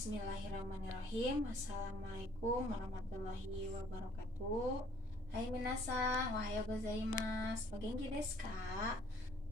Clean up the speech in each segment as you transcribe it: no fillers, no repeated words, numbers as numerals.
Bismillahirrahmanirrahim. Assalamualaikum warahmatullahi wabarakatuh. Hai minasan, wahai gozaimasu. O genki desu ka?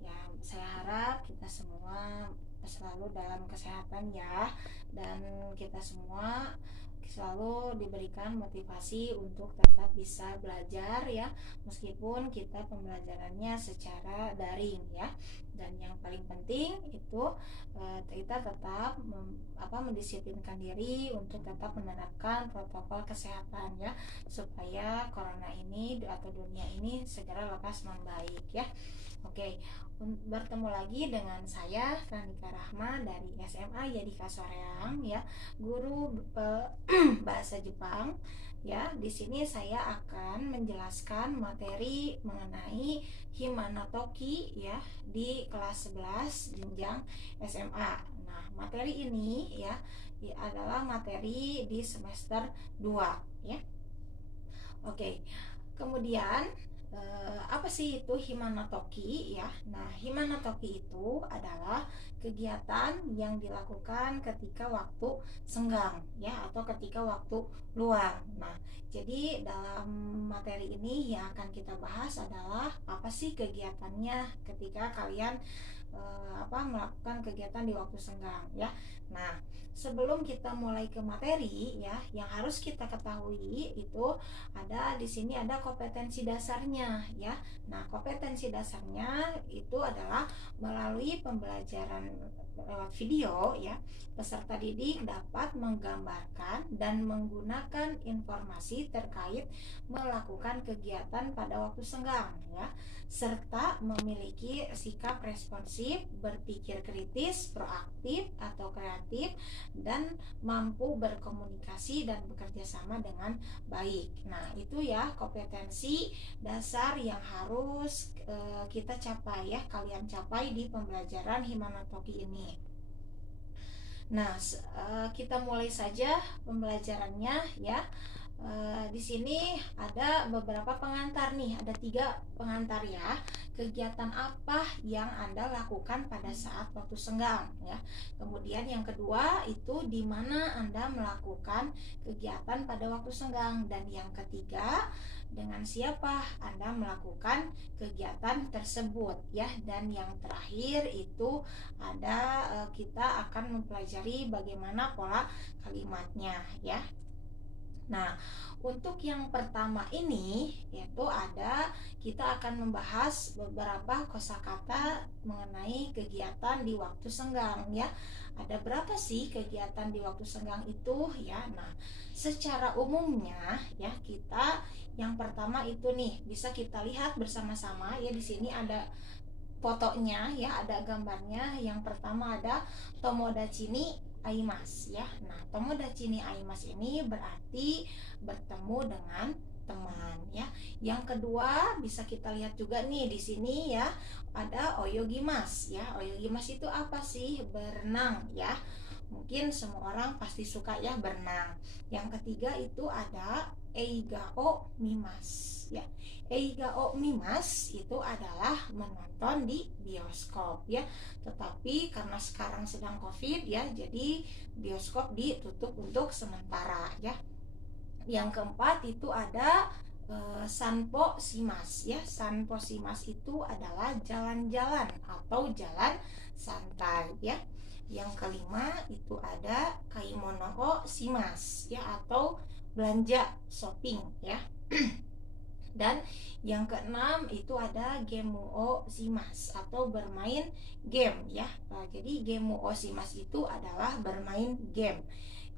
Ya, saya harap kita semua selalu dalam kesehatan ya, dan kita semua selalu diberikan motivasi untuk tetap bisa belajar ya, meskipun kita pembelajarannya secara daring ya. Dan yang paling penting itu kita tetap mendisiplinkan diri untuk tetap menerapkan protokol kesehatan ya, supaya corona ini atau dunia ini segera lekas membaik ya. Oke, bertemu lagi dengan saya Franika Rahma dari SMA Yadika Soreang ya, guru bahasa Jepang ya. Di sini saya akan menjelaskan materi mengenai Himanotoki ya di kelas 11 jenjang SMA. Nah, materi ini ya adalah materi di semester 2 ya. Oke. Kemudian apa sih itu Himanotoki ya? Nah, Himanotoki itu adalah kegiatan yang dilakukan ketika waktu senggang ya, atau ketika waktu luang. Nah, jadi dalam materi ini yang akan kita bahas adalah apa sih kegiatannya ketika kalian melakukan kegiatan di waktu senggang ya. Nah, sebelum kita mulai ke materi ya, yang harus kita ketahui itu ada di sini ada kompetensi dasarnya ya. Nah, kompetensi dasarnya itu adalah melalui pembelajaran lewat video ya, peserta didik dapat menggambarkan dan menggunakan informasi terkait melakukan kegiatan pada waktu senggang ya, serta memiliki sikap responsif, berpikir kritis, proaktif atau kreatif, dan mampu berkomunikasi dan bekerja sama dengan baik. Nah, itu ya kompetensi dasar yang harus kita capai ya, kalian capai di pembelajaran Himanotoki ini. Nah, kita mulai saja pembelajarannya ya. Di sini ada beberapa pengantar nih, ada 3 pengantar ya. Kegiatan apa yang Anda lakukan pada saat waktu senggang ya. Kemudian yang kedua itu di mana Anda melakukan kegiatan pada waktu senggang, dan yang ketiga dengan siapa Anda melakukan kegiatan tersebut ya. Dan yang terakhir itu ada kita akan mempelajari bagaimana pola kalimatnya ya. Nah, untuk yang pertama ini yaitu kita akan membahas beberapa kosakata mengenai kegiatan di waktu senggang ya. Ada berapa sih kegiatan di waktu senggang itu ya? Nah, secara umumnya ya, kita yang pertama itu nih bisa kita lihat bersama-sama ya. Di sini ada fotonya ya, ada gambarnya. Yang pertama ada Tomodachi ni aimasu ya. Nah, Tomodachi ni aimasu ini berarti bertemu dengan teman ya. Yang kedua bisa kita lihat juga nih di sini ya, ada oyogimasu ya. Oyogimasu itu apa sih? Berenang ya. Mungkin semua orang pasti suka ya berenang. Yang ketiga itu ada eigao mimasu ya. Eigao mimasu itu adalah menonton di bioskop ya. Tetapi karena sekarang sedang Covid ya, jadi bioskop ditutup untuk sementara ya. Yang keempat itu ada sanpo shimasu ya. Sanpo shimasu itu adalah jalan-jalan atau jalan santai ya. Yang kelima itu ada kaimono o shimasu ya, atau belanja shopping ya. Dan yang keenam itu ada gemu o shimasu atau bermain game ya. Nah, jadi gemu o shimasu itu adalah bermain game.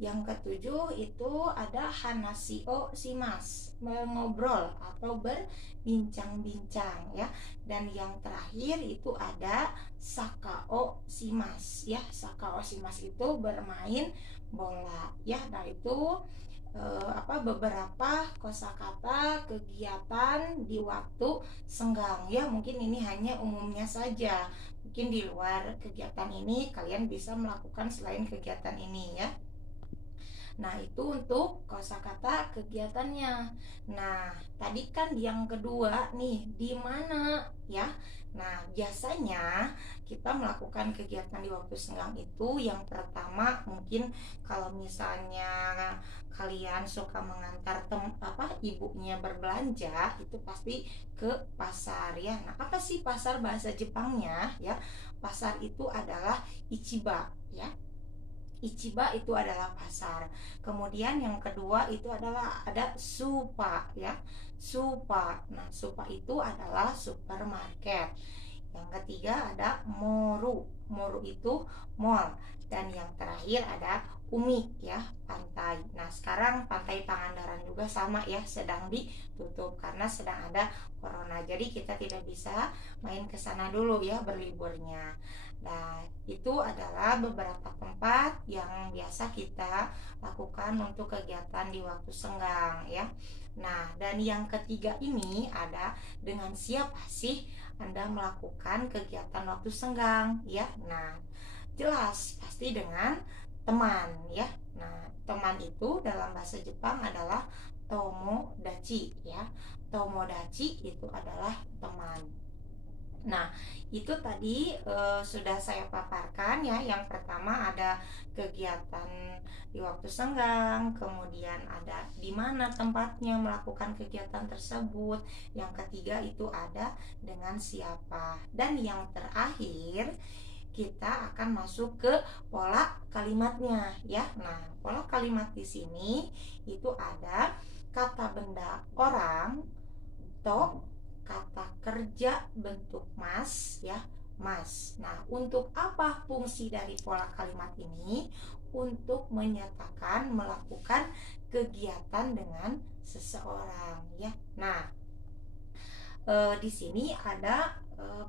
Yang ketujuh itu ada hanashi o shimasu, mengobrol atau berbincang-bincang ya. Dan yang terakhir itu ada saka o shimasu ya. Saka o shimasu itu bermain bola ya. Nah, itu beberapa kosakata kegiatan di waktu senggang ya. Mungkin ini hanya umumnya saja. Mungkin di luar kegiatan ini kalian bisa melakukan selain kegiatan ini ya. Nah, itu untuk kosakata kegiatannya. Nah, tadi kan yang kedua nih, di mana ya? Nah, biasanya kita melakukan kegiatan di waktu senggang itu yang pertama mungkin kalau misalnya kalian suka mengantar ibunya berbelanja itu pasti ke pasar ya. Nah, apa sih pasar bahasa Jepangnya ya? Pasar itu adalah ichiba ya. Ichiba itu adalah pasar. Kemudian yang kedua itu adalah ada supa ya. Supa. Nah, supa itu adalah supermarket. Yang ketiga ada moru. Moru itu mall. Dan yang terakhir ada umi ya, pantai. Nah, sekarang pantai Pangandaran juga sama ya, sedang ditutup karena sedang ada corona. Jadi kita tidak bisa main ke sana dulu ya berliburnya. Nah, itu adalah beberapa tempat yang biasa kita lakukan untuk kegiatan di waktu senggang ya. Nah, dan yang ketiga ini ada dengan siapa sih Anda melakukan kegiatan waktu senggang ya. Nah, jelas pasti dengan teman ya. Nah, teman itu dalam bahasa Jepang adalah tomodachi ya. Tomodachi itu adalah teman. Nah, itu tadi sudah saya paparkan ya. Yang pertama ada kegiatan di waktu senggang, kemudian ada di mana tempatnya melakukan kegiatan tersebut. Yang ketiga itu ada dengan siapa. Dan yang terakhir kita akan masuk ke pola kalimatnya ya. Nah, pola kalimat di sini itu ada kata benda orang, to, kata kerja bentuk mas ya, mas. Nah, untuk apa fungsi dari pola kalimat ini? Untuk menyatakan melakukan kegiatan dengan seseorang ya. Nah, di sini ada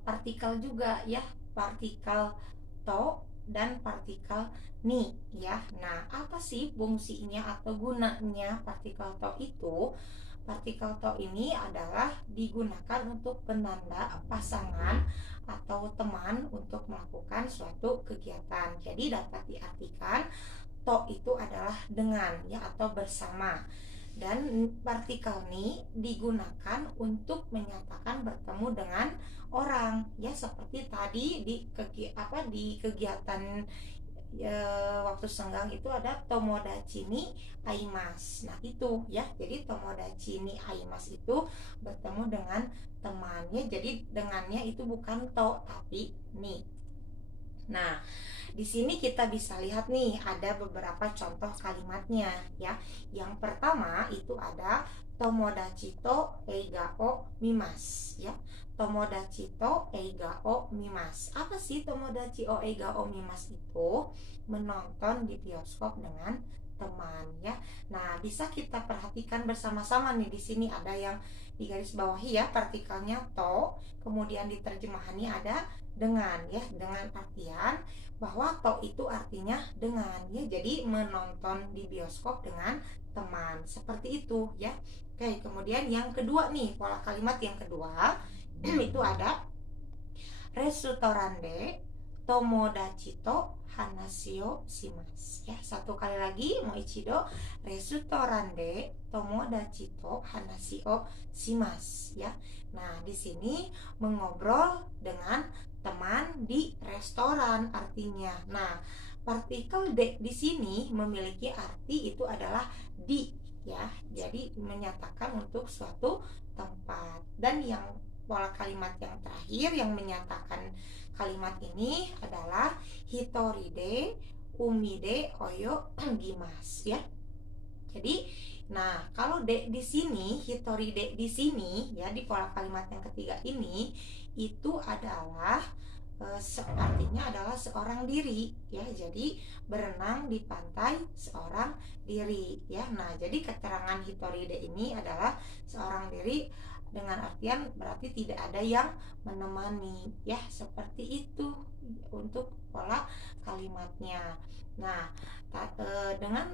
partikel juga ya, partikel to dan partikel ni ya. Nah, apa sih fungsinya atau gunanya partikel to itu? Partikel to ini adalah digunakan untuk penanda pasangan atau teman untuk melakukan suatu kegiatan. Jadi dapat diartikan to itu adalah dengan ya atau bersama. Dan partikel ni digunakan untuk menyatakan bertemu dengan orang ya, seperti tadi di kegiatan waktu senggang itu ada tomodachi ni aimasu. Nah, itu ya. Jadi tomodachi ni aimasu itu bertemu dengan temannya. Jadi dengannya itu bukan to tapi ni. Nah, di sini kita bisa lihat nih ada beberapa contoh kalimatnya ya. Yang pertama itu ada tomodachi to eiga o mimasu ya. Tomodachi to eiga o mimasu. Apa sih tomodachi o eiga o mimasu itu? Menonton di bioskop dengan teman ya. Nah, bisa kita perhatikan bersama-sama nih, di sini ada yang di garis bawahi ya, partikelnya to, kemudian di terjemahannya ada dengan ya, dengan artian bahwa to itu artinya dengan ya. Jadi menonton di bioskop dengan teman, seperti itu ya. Oke, kemudian yang kedua nih, pola kalimat yang kedua itu ada restoran de tomodachi to hanasi o shimasu ya. Satu kali lagi, moichido, restoran de tomodachi to hanasi o shimasu ya. Nah, di sini mengobrol dengan teman di restoran artinya. Nah, partikel de di sini memiliki arti itu adalah di ya. Jadi menyatakan untuk suatu tempat. Dan yang pola kalimat yang terakhir yang menyatakan kalimat ini adalah hitori de umi de oyo gimasu ya. Jadi, nah kalau de di sini, hitori de di sini ya, di pola kalimat yang ketiga ini itu adalah artinya adalah seorang diri ya. Jadi berenang di pantai seorang diri ya. Nah, jadi keterangan hitori de ini adalah seorang diri dengan artian berarti tidak ada yang menemani ya, seperti itu untuk pola kalimatnya. Nah, dengan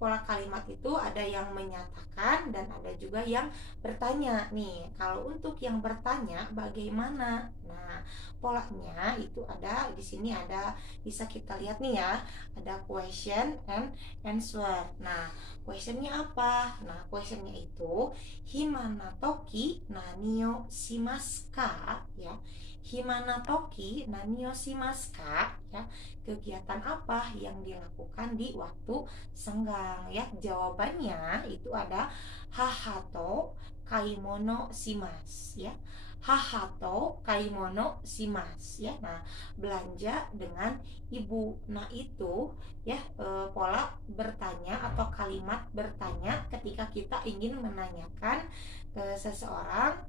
pola kalimat itu ada yang menyatakan dan ada juga yang bertanya nih. Kalau untuk yang bertanya bagaimana? Nah, polanya itu ada di sini, ada bisa kita lihat nih ya, ada question and answer. Nah, questionnya apa? Nah, questionnya itu himana toki nanio shimasu ka, ya. Himana toki nanio shimasu ka, ya. Kegiatan apa yang dilakukan di waktu senggang, ya. Jawabannya itu ada hahato kaimono shimasu, ya. Hahato kaimono shimasu, ya. Nah, belanja dengan ibu. Nah, itu ya pola bertanya atau kalimat bertanya ketika kita ingin menanyakan ke seseorang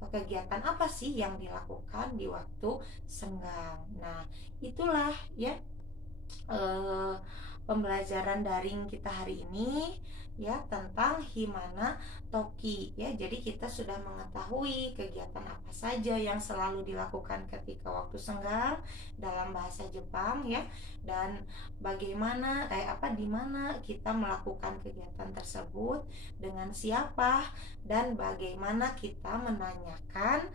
kegiatan apa sih yang dilakukan di waktu senggang. Nah, itulah ya eh, pembelajaran daring kita hari ini ya tentang himana toki, ya. Jadi kita sudah mengetahui kegiatan apa saja yang selalu dilakukan ketika waktu senggang dalam bahasa Jepang, ya, dan bagaimana di mana kita melakukan kegiatan tersebut, dengan siapa, dan bagaimana kita menanyakan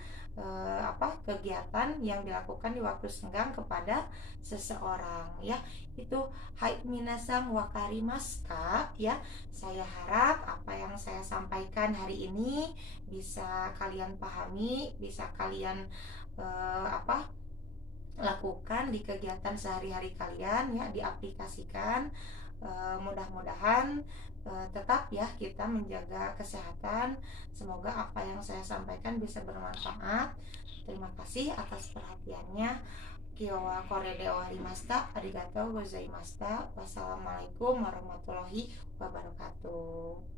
kegiatan yang dilakukan di waktu senggang kepada seseorang, ya. Itu hai minasang wakarimasu ka, ya. Saya harap apa yang saya sampaikan hari ini bisa kalian pahami, bisa kalian lakukan di kegiatan sehari-hari kalian, ya, diaplikasikan. Mudah-mudahan tetap ya kita menjaga kesehatan. Semoga apa yang saya sampaikan bisa bermanfaat. Terima kasih atas perhatiannya. Kyo wa kore de owarimashita. Arigatou gozaimashita. Wassalamualaikum warahmatullahi wabarakatuh.